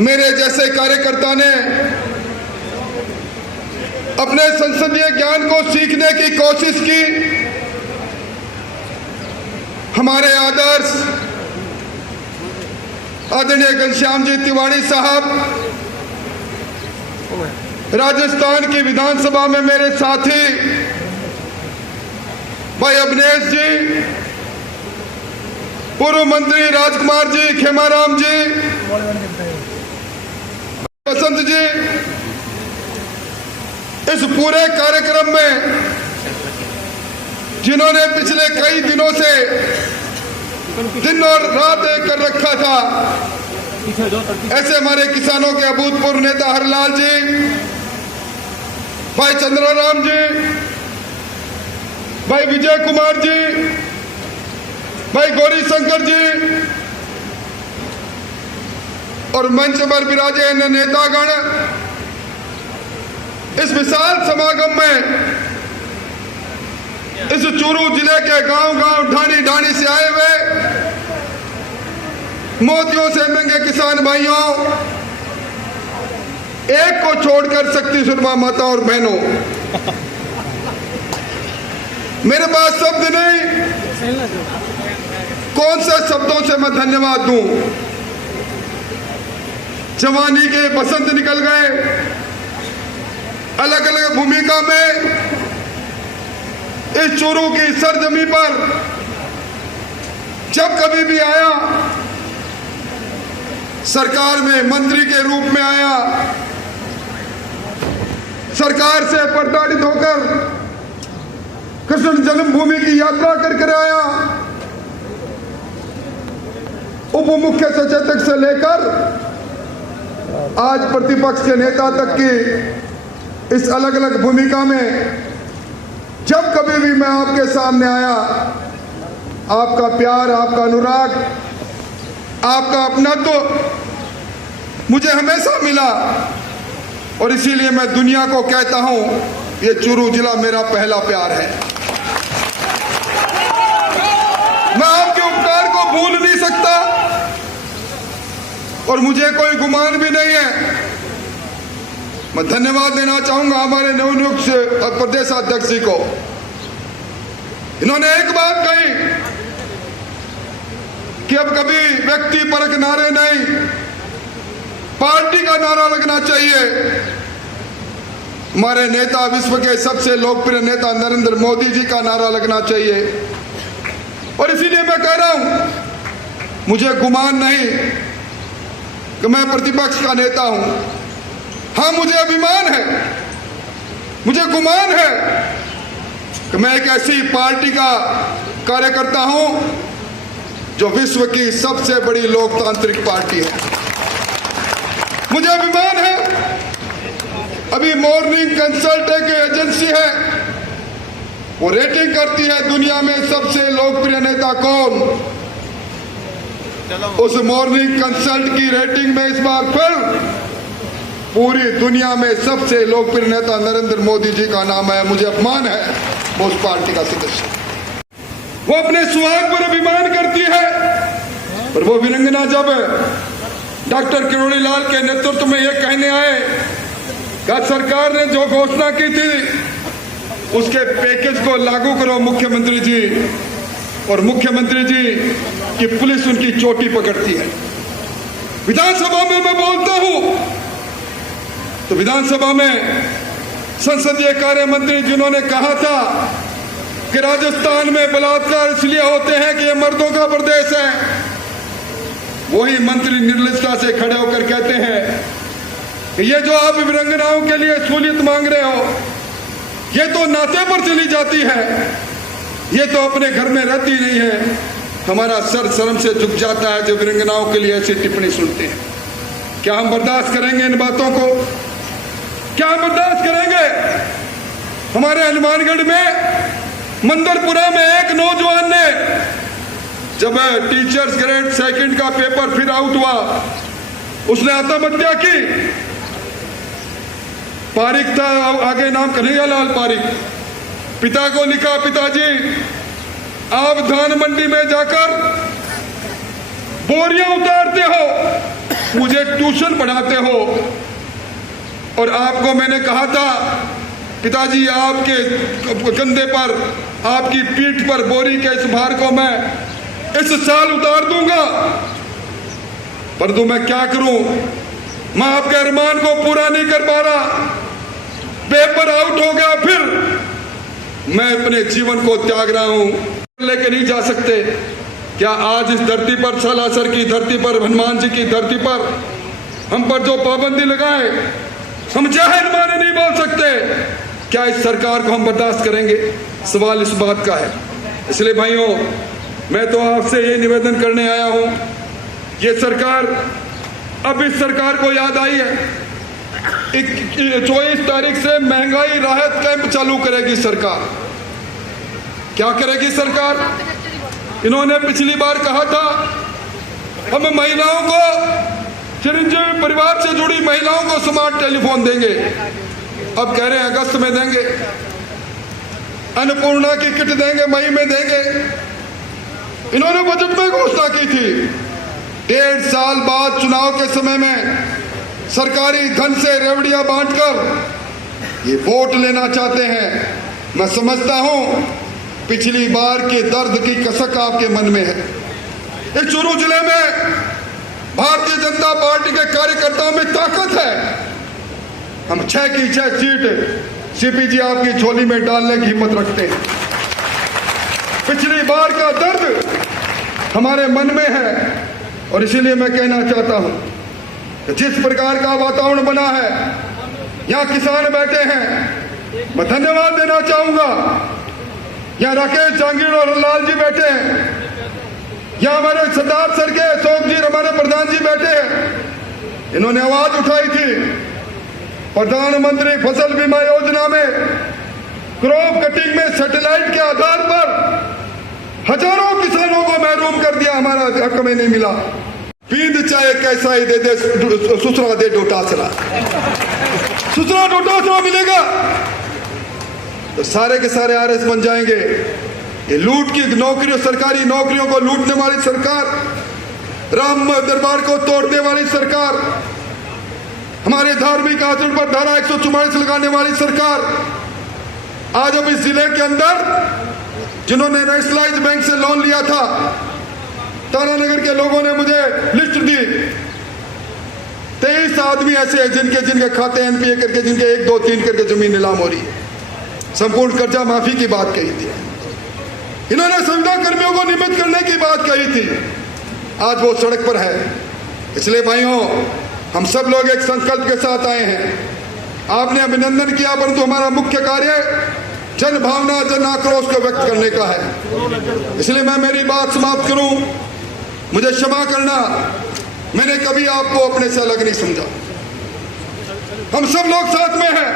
मेरे जैसे कार्यकर्ता ने अपने संसदीय ज्ञान को सीखने की कोशिश की। हमारे आदर्श आदरणीय घनश्याम जी तिवारी साहब राजस्थान की विधानसभा में मेरे साथी भाई अवनेश जी, पूर्व मंत्री राजकुमार जी, खेमाराम जी, बसंत जी, इस पूरे कार्यक्रम में जिन्होंने पिछले कई दिनों से दिन और रात एक कर रखा था, ऐसे हमारे किसानों के अभूतपूर्व नेता हरलाल जी, भाई चंद्राराम जी, भाई विजय कुमार जी, भाई गौरी शंकर जी और मंच पर विराजे अन्य नेतागण, इस विशाल समागम में इस चूरू जिले के गांव-गांव, ढाणी-ढाणी से आए हुए मोतियों से महंगे किसान भाइयों, एक को छोड़कर शक्ति सुरमा माता और बहनों, मेरे पास शब्द नहीं, कौन से शब्दों से मैं धन्यवाद दूं। जवानी के बसंत निकल गए, अलग अलग भूमिका में इस चूरू की सरजमी पर जब कभी भी आया, सरकार में मंत्री के रूप में आया, सरकार से प्रताड़ित होकर कृष्ण जन्मभूमि की यात्रा कर आया, उप मुख्य सचेतक से लेकर आज प्रतिपक्ष के नेता तक की इस अलग अलग भूमिका में जब कभी भी मैं आपके सामने आया, आपका प्यार, आपका अनुराग, आपका अपनात्व मुझे हमेशा मिला और इसीलिए मैं दुनिया को कहता हूं, ये चूरू जिला मेरा पहला प्यार है। मैं आपके उपकार को भूल नहीं सकता और मुझे कोई गुमान भी नहीं है। मैं धन्यवाद देना चाहूंगा हमारे नवनियुक्त प्रदेशाध्यक्ष जी को। इन्होंने एक बात कही कि अब कभी व्यक्ति परक नारे नहीं, पार्टी का नारा लगना चाहिए। हमारे नेता, विश्व के सबसे लोकप्रिय नेता नरेंद्र मोदी जी का नारा लगना चाहिए और इसीलिए मैं कह रहा हूं, मुझे गुमान नहीं कि मैं प्रतिपक्ष का नेता हूं। हाँ, मुझे अभिमान है, मुझे गुमान है कि मैं एक ऐसी पार्टी का कार्यकर्ता हूं जो विश्व की सबसे बड़ी लोकतांत्रिक पार्टी है। मुझे अभिमान है, अभी मॉर्निंग कंसल्ट एक एजेंसी है, वो रेटिंग करती है दुनिया में सबसे लोकप्रिय नेता कौन। उस मॉर्निंग कंसल्ट की रेटिंग में इस बार फिर पूरी दुनिया में सबसे लोकप्रिय नेता नरेंद्र मोदी जी का नाम है। मुझे अपमान है वो उस पार्टी का सदस्य, वो अपने सुहाग पर अभिमान करती है। पर वो वीरंगना जब डॉक्टर किरोड़ी लाल के नेतृत्व में ये कहने आए कि सरकार ने जो घोषणा की थी उसके पैकेज को लागू करो मुख्यमंत्री जी, और मुख्यमंत्री जी की पुलिस उनकी चोटी पकड़ती है। विधानसभा में मैं बोलता हूं तो विधानसभा में संसदीय कार्य मंत्री जिन्होंने कहा था कि राजस्थान में बलात्कार इसलिए होते हैं कि ये मर्दों का प्रदेश है, वही मंत्री निर्लजता से खड़े होकर कहते हैं कि ये जो आप वीरांगनाओं के लिए सहूलियत मांग रहे हो, ये तो नाते पर चली जाती है, ये तो अपने घर में रहती नहीं है। हमारा सर शर्म से झुक जाता है जब वीरांगनाओं के लिए ऐसी टिप्पणी सुनते हैं। क्या हम बर्दाश्त करेंगे इन बातों को? क्या हम बर्दाश्त करेंगे? हमारे हनुमानगढ़ में मंदरपुरा में एक नौजवान ने जब टीचर्स ग्रेड सेकंड का पेपर फिर आउट हुआ, उसने आत्महत्या की। पारिक था, आगे नाम कन्हैयालाल पारिक। पिता को लिखा, पिताजी आप धान मंडी में जाकर बोरियां उतारते हो, मुझे ट्यूशन पढ़ा बनाते हो। और आपको मैंने कहा था पिताजी, आपके कंधे पर, आपकी पीठ पर बोरी के इस भार को मैं इस साल उतार दूंगा, परंतु मैं क्या करूं, मैं आपके अरमान को पूरा नहीं कर पा रहा। पेपर आउट हो गया, फिर मैं अपने जीवन को त्याग रहा हूं। लेके नहीं जा सकते। क्या आज इस धरती पर, सालासर की धरती पर, हनुमान जी की धरती पर हम पर जो पाबंदी लगाए, हम जाहिर माने नहीं बोल सकते, क्या इस सरकार को हम बर्दाश्त करेंगे? सवाल इस बात का है। इसलिए भाइयों, मैं तो आपसे ये निवेदन करने आया हूं, ये सरकार, अब इस सरकार को याद आई है 24 तारीख से महंगाई राहत कैंप चालू करेगी सरकार। क्या करेगी सरकार? इन्होंने पिछली बार कहा था हम महिलाओं को, चिरंजीवी परिवार से जुड़ी महिलाओं को स्मार्ट टेलीफोन देंगे। अब कह रहे हैं अगस्त में देंगे। अन्नपूर्णा की किट देंगे, मई में देंगे। इन्होंने बजट में घोषणा की थी। 1.5 साल बाद चुनाव के समय में सरकारी धन से रेवड़ियां बांटकर ये वोट लेना चाहते हैं। मैं समझता हूं पिछली बार के दर्द की कसक आपके मन में है। इस चूरू जिले में भारतीय जनता पार्टी के कार्यकर्ताओं में ताकत है। हम 6 की 6 सीट सीपीजी आपकी झोली में डालने की हिम्मत रखते हैं। पिछली बार का दर्द हमारे मन में है और इसीलिए मैं कहना चाहता हूं कि जिस प्रकार का वातावरण बना है, यहां किसान बैठे हैं, मैं धन्यवाद देना चाहूंगा। यहां राकेश जहांगीर और लाल जी बैठे हैं, यहां हमारे सरदार सर के अशोक जी, हमारे प्रधान जी बैठे हैं। इन्होंने आवाज उठाई थी प्रधानमंत्री फसल बीमा योजना में क्रॉप कटिंग में सैटेलाइट के आधार पर हजारों किसानों को महरूम कर दिया, हमारा हक में नहीं मिला। पींद चाहे कैसा ही दे दे, सुसरा दे डोटासरा, सुसरा डोटासरा मिलेगा तो सारे के सारे आरएस बन जाएंगे। ये लूट की नौकरियों, सरकारी नौकरियों को लूटने वाली सरकार, राम दरबार को तोड़ने वाली सरकार, हमारे धार्मिक आचरण पर धारा 144 लगाने वाली सरकार, आज अब इस जिले के अंदर जिन्होंने नेशनलाइज बैंक से लोन लिया था, तारानगर के लोगों ने मुझे लिस्ट दी। 23 आदमी ऐसे हैं जिनके खाते एनपीए करके, जिनके 1, 2, 3 करके जमीन नीलाम हो रही है। संपूर्ण कर्जा माफी की बात कही थी। इन्होंने संविदा कर्मियों को नियमित करने की बात कही थी। आज वो सड़क पर है। इसलिए भाइयों, हम सब लोग एक संकल्प के साथ आए हैं। आपने अभिनंदन किया, परंतु हमारा मुख्य कार्य जन भावना, जन आक्रोश को व्यक्त करने का है। इसलिए मैं मेरी बात समाप्त करूं। मुझे क्षमा करना, मैंने कभी आपको अपने से अलग नहीं समझा। हम सब लोग साथ में हैं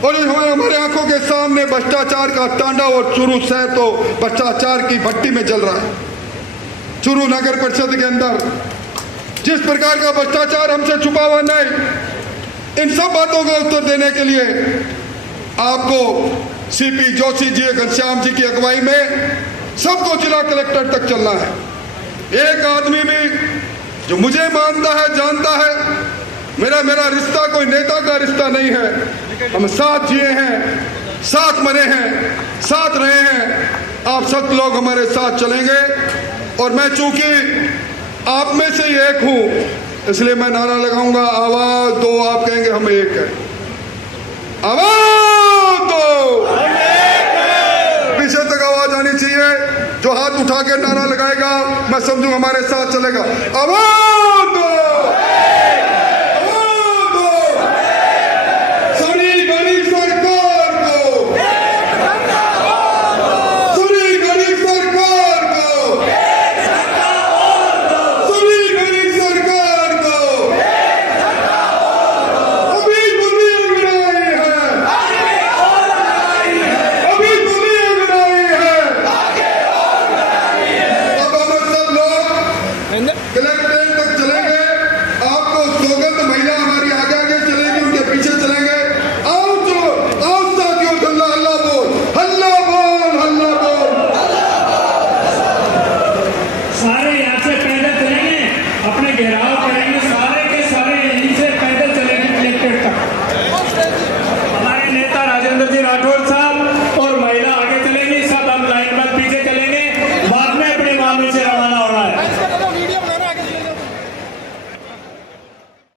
और हमारे आंखों के सामने भ्रष्टाचार का तांडव, और चूरू शहर तो भ्रष्टाचार की भट्टी में जल रहा है। चूरू नगर परिषद के अंदर जिस प्रकार का भ्रष्टाचार हमसे छुपा हुआ नहीं, इन सब बातों का उत्तर देने के लिए आपको सीपी जोशी जी, घनश्याम जी की अगुवाई में सबको जिला कलेक्टर तक चलना है। एक आदमी भी जो मुझे मानता है, जानता है, मेरा रिश्ता कोई नेता का रिश्ता नहीं है। हम साथ जिए हैं, साथ मरे हैं, साथ रहे हैं। आप सब लोग हमारे साथ चलेंगे और मैं चूंकि आप में से ही एक हूं, इसलिए मैं नारा लगाऊंगा, आवाज दो। आप कहेंगे हम एक हैं, आवाज दो। पीछे तक आवाज आनी चाहिए। जो हाथ उठा के नारा लगाएगा मैं समझूंगा हमारे साथ चलेगा। आवाज